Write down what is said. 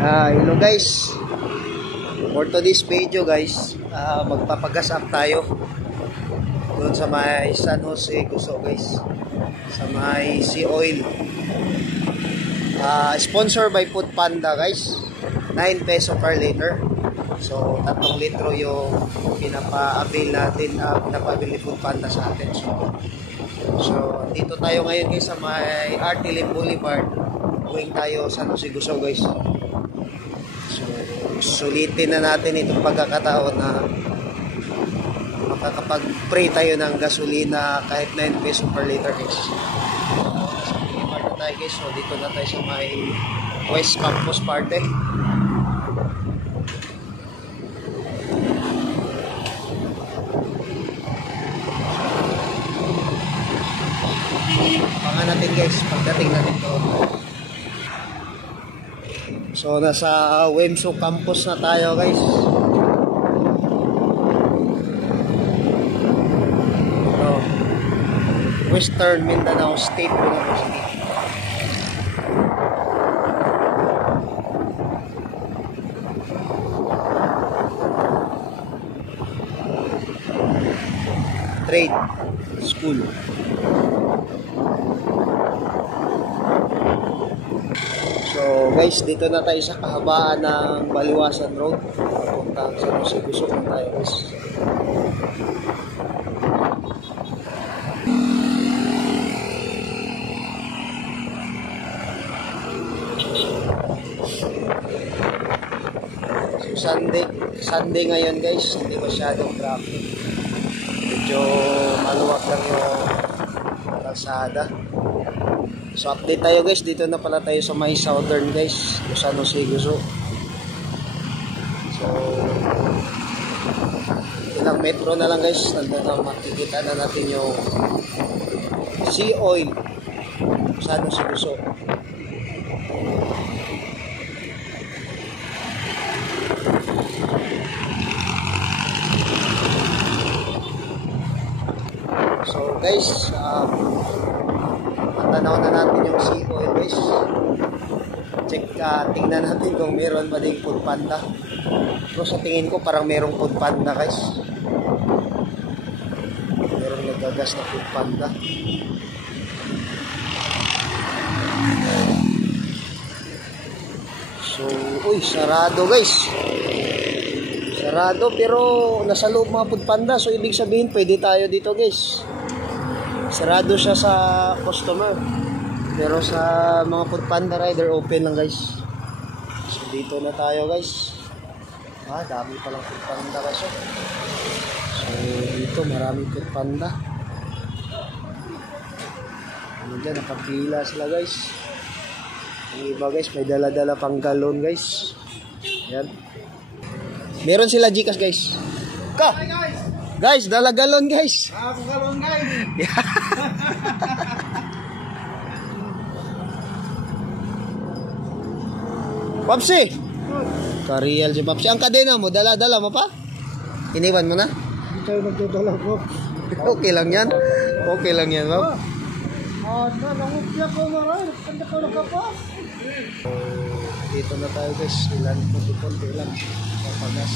Hello guys, for today's video guys, magpapagas up tayo doon sa may San Jose Guso guys, sa may Sea Oil. Sponsor by Food Panda guys, 9 peso per liter. So 3 litro yung pinapa-avail natin, pinapa-avail ni Food Panda sa atin. So dito tayo ngayon guys sa may Artilim Boulevard, going tayo sa San Jose Guso guys. So sulitin na natin itong pagkakataon na makakapag-pray tayo ng gasolina kahit 9 peso per liter guys. Sa Boulevard na tayo guys, so dito na tayo sa may West Campus parte. Pangan natin guys pagdating natin doon. So nasa Wemso Campus na tayo guys. So, Western Mindanao State University. Trade School. So guys, dito na tayo sa kahabaan ng Baliwasan Road. Puntang San Jose Guso na tayo guys. So Sunday ngayon guys, hindi masyadong traffic. Medyo maluwag lang yung kalsada. So update tayo guys, dito na pala tayo sa may southern guys, San Jose Guso. So ilang metro na lang guys, nandun na makikita na natin yung Sea Oil San Jose Guso. So guys, tanaw na natin yung Sea Oil guys. Tingnan natin kung meron ba ding Food Panda. So sa tingin ko parang merong Food Panda guys. Merong nagagas na Food Panda. So, sarado guys. Sarado pero nasa loob mga Food Panda. So ibig sabihin pwede tayo dito guys. Sarado siya sa customer. Pero sa mga Food Panda rider, open lang guys. So dito na tayo guys. Dami palang Food Panda guys. So dito maraming Food Panda. Ano dyan, nakapila sila guys. Yung iba guys, may dala-dala pang galon guys. Yan. Meron sila Gcash guys. Hi guys! Guys, dala galon guys. Ako galon guys. Papsi. Kariel si Papsi. Ang kadena mo, dala-dala mo pa? Iniwan mo na? Hindi tayo nagdadala ko. Okay lang yan. Okay lang yan, ma'am. Nangupya ko maray. Kanda ko nakapas. Dito na tayo guys. Ilan po ilan. Papagas.